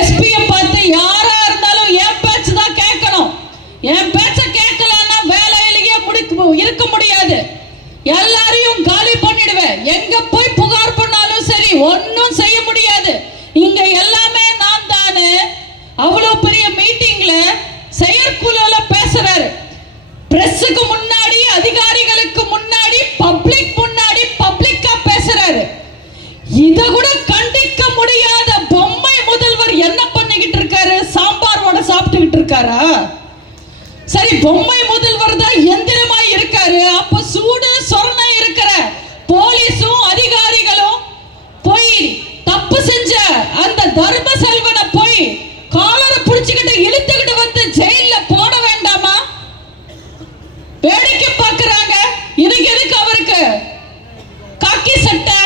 எஸ்பியை பார்த்து யாரா இருந்தாலும் என் பேச்சு தான் கேட்கணும், என் பேச்ச கேட்கலன்னா வேலையிலேயே இருக்க முடியாது, எல்லாரையும் காலி பண்ணிடுவேன், எங்க போய் புகார் பண்ணாலும் சரி ஒன்னும் செய்ய முடியாது, இங்க எல்லாமே நான் தானே. அவ்வளவு பெரிய மீட்டிங்ல செயற்குழுல பேசுறாரு, பிரஸுக்கு முன்னாடி அதிகாரிகளுக்கு முன்னாடி பப்ளிக் முன்னாடி பப்ளிக்கா பேசுறாரு. இத கூட கண்டிக்க முடியாத பொம்மை முதல்வர் என்ன பண்ணிக்கிட்டு இருக்காரு? சாம்பார் வடை சாப்பிட்டுக்கிட்டு இருக்காரா? சரி, பொம்மை முதல்வர் தான் எந்திரமாய் இருக்காரு. அப்ப சூடு சொரணை இருக்கிற போலீஸும் அதிகாரிகளும் போய் தப்பு செஞ்ச அந்த தர்ம செல்வனை போய் காலரை புடிச்சுக்கிட்டு இழுத்துக்கிட்டு வந்து ஜெயில போட வேண்டாமா? வேடிக்கை பார்க்கறாங்க. இதுக்கு எதுக்கு அவருக்கு காக்கி சட்டை,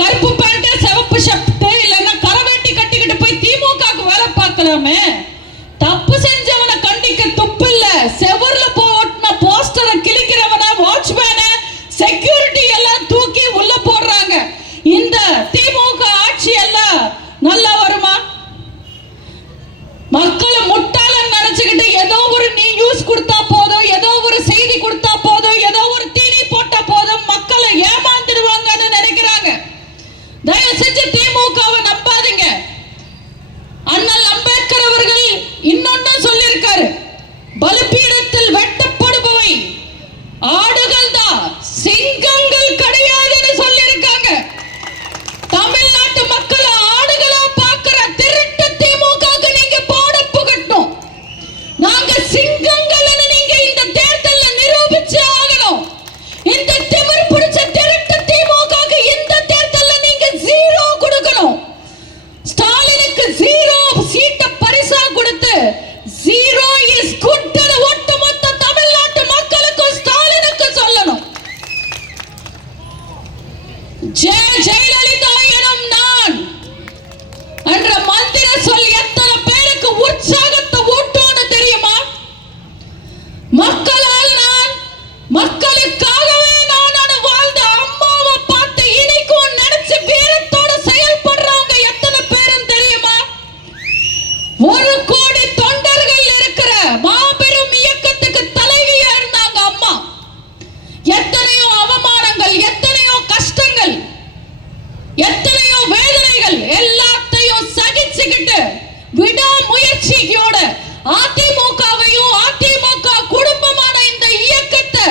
கருப்பு பேண்ட், சிவப்பு ஷர்ட், இல்லன்னா கரவேட்டி கட்டிக்கிட்டு போய் திமுகவுக்கு வேலை பார்க்கலாமே? தப்பு செஞ்சவனை கண்டிக்க துப்பு இல்ல, செவர்ல போட்டுன போஸ்டரை கிழிக்கிறவன, வாட்ச்மேன, செக்யூரிட்டி எல்லாம் தூக்கி உள்ள போடுறாங்க. இந்த திமுக ஆட்சி எல்லாம் நல்லா வருமா? மக்களை முட்டாளன் நினைச்சுக்கிட்டு ஏதோ ஒரு நியூஸ் கொடுத்தா போதும், ஏதோ ஒரு செய்தி கொடுத்தா போதும், ஏதோ ஒரு தீனி போட்டா போதும், மக்களை ஏமாந்துடுவாங்கன்னு நினைக்கிறாங்க. தயவு செஞ்சு திமுகவை நம்பாதீங்க. அண்ணல் அம்பேத்கர் அவர்கள் இன்னொன்னு சொல்லியிருக்காரு, பலிபீடத்தில் வெட்டப்படுபவை ஆடுகள் தான், சிங்கங்கள் கிடையாதுன்னு சொல்லியிருக்காங்க. தமிழ்நாட்டு மக்கள் ஆடுகளா பார்க்கிற திருட்டு திமுகவுக்கு நீங்க பாடம் புகட்டணும். நாங்க சிங்கங்கள்னு நீங்க இந்த தேர்தல்ல நிரூபிச்சு ஆகணும். இந்த திமிர் பிடிச்ச திருட்டு திமுகவுக்கு இந்த தேர்தல்ல நீங்க 0 கொடுக்கணும். ஸ்டாலினுக்கு 0 சீட்டை பரிசா கொடுத்து 0 is good ஒட்டுமொத்த தமிழ்நாட்டு மக்களுக்கு ஸ்டாலினுக்கு சொல்லணும். ஜெயலலிதா எனும் நான் என்ற மந்திர சொல் எத்தனை பேருக்கு உற்சாகத்தை ஊட்டும்னு தெரியுமா? மக்களால் நான், மக்களுக்காகவே நான் வாழ்ந்த அம்மாவை பார்த்து இன்னைக்கும் நினைச்சு வீரத்தோட செயல்படுறவங்க எத்தனை பேரும் தெரியுமா? 1 கோடி தொண்டர்கள் இருக்கிற மாபெரும் இயக்கத்துக்கு தலைவியா இருந்தாங்க அம்மா. எத்தனையோ அவமானங்கள், எத்தனையோ கஷ்டங்கள், எத்தனையோ வேதனைகள் எல்லாத்தையும் சகிச்சுக்கிட்டு விடாமுயற்சியோட அதிமுகவையும் அதிமுக குடும்பமான இந்த இயக்கத்தை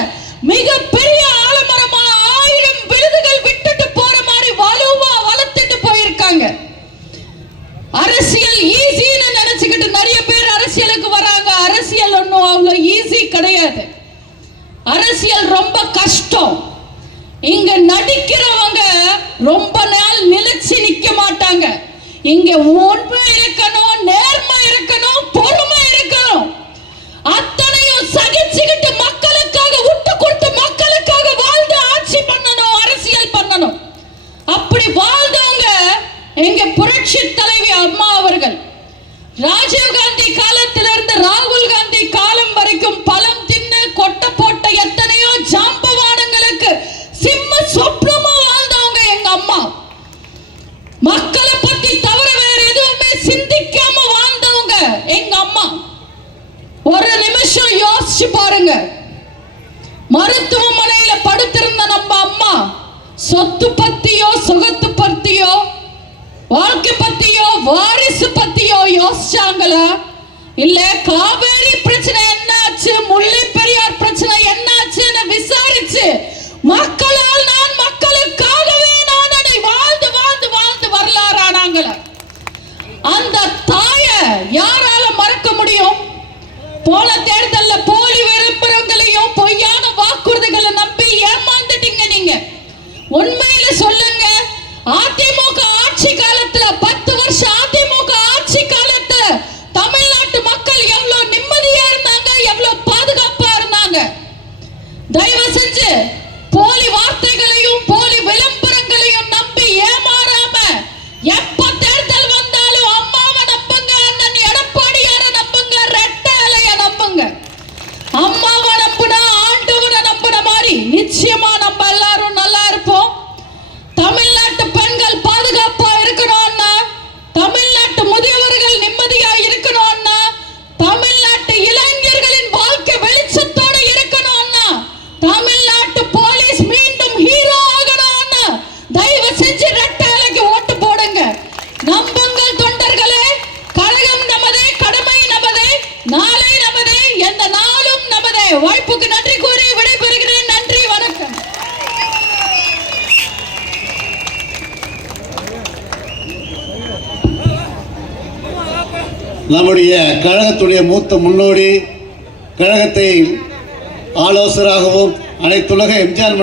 மிகப்பெரிய ஆலமரமா 1000 விருதுகள் விட்டுட்டு போற மாதிரி வலுவா வளர்த்துட்டு போயிருக்காங்க. அரசியல் ஈஸின்னு நினைச்சுக்கிட்டு நிறைய பேர் அரசியலுக்கு வராங்க. அரசியல் ஒன்றும் அவ்வளவு ஈஸி கிடையாது. அரசியல் ரொம்ப கஷ்டம். இங்க நடிக்கிறவங்க ரொம்ப நாள் நிலைச்சு நிக்க மாட்டாங்க. இங்க உண்மை இருக்கணும், நேர்மை இருக்கணும், பொறுமை இருக்கணும். அத்தனையும் சகிச்சுக்கிட்டு மக்களுக்காக விட்டு கொடுத்து மக்களுக்காக வாழ்ந்து ஆட்சி பண்ணணும், அரசியல் பண்ணணும். அப்படி வாழ்ந்தவங்க எங்க புரட்சி தலைவி அம்மா அவர்கள். ராஜீவ் காந்தி காலத்திலிருந்து ராகுல் காந்தி காலம் வரைக்கும் பழம் தின்னு கொட்டை போட்ட எத்தனையோ ஜாம்பவானங்களுக்கு சிம்ம சொப்னமா வாழ்ந்தவங்க எங்க அம்மா. மக்களை பத்தி தவிர வேற எதுவுமே சிந்திக்காம வாழ்ந்தவங்க எங்க அம்மா. ஒரு நிமிஷம் யோசிச்சு பாருங்க, மருத்துவமனையில படுத்திருந்த நம்ம அம்மா சொத்து பத்தியோ சுகத்து பத்தியோ வாழ்க்கை பத்தியோ வாரிசு பத்தியோ யோசிச்சாங்களா? இல்ல காவேரி பிரச்சனை என்னாச்சு, முல்லை பெரியார் பிரச்சனை என்னாச்சுன்னு விசாரிச்சு மக்களால் நான், மக்களுக்காகவே நான் அதை வாழ்ந்து வாழ்ந்து வாழ்ந்து வரலாறானாங்களா? அந்த தாய யாரால மறக்க முடியும்? போன தேர்தல்ல போலி விரும்புறவங்களையும் பொய்யான வாக்குறுதிகளை நம்பி ஏமாந்துட்டீங்க நீங்க. உண்மையில சொல்லுங்க, அதிமுக ஆட்சி காலத்துல 10 வருஷம் அதிமுக ஆட்சி காலத்துல தமிழ்நாட்டு மக்கள் எவ்வளவு நிம்மதியா இருந்தாங்க, எவ்வளவு பாதுகாப்பா இருந்தாங்க. தயவு செஞ்சு போலி வார்த்தைகளையும் போலி விளம்பரங்களையும் நம்பி ஏமாறாம எப்ப தேர்தல் வந்தாலும் அம்மாவை நம்புங்க, அண்ணன் எடப்பாடியார நம்புங்க, ரெட்டை இலைய நம்புங்க. அம்மாவை நம்புனா ஆண்டவனை நம்புன மாதிரி நிச்சயமா நம்ம எல்லாரும் நல்லா இருப்போம். தமிழ்நாட்டு பெண்கள் பாதுகாப்பு வாய்ப்புக்கு நன்றி கூறி விடைபெறுகிறேன். நன்றி, வணக்கம். நம்முடைய கழகத்துடைய மூத்த முன்னோடி, கழகத்தை ஆலோசகராகவும் அனைத்துலக எம்ஜிஆர்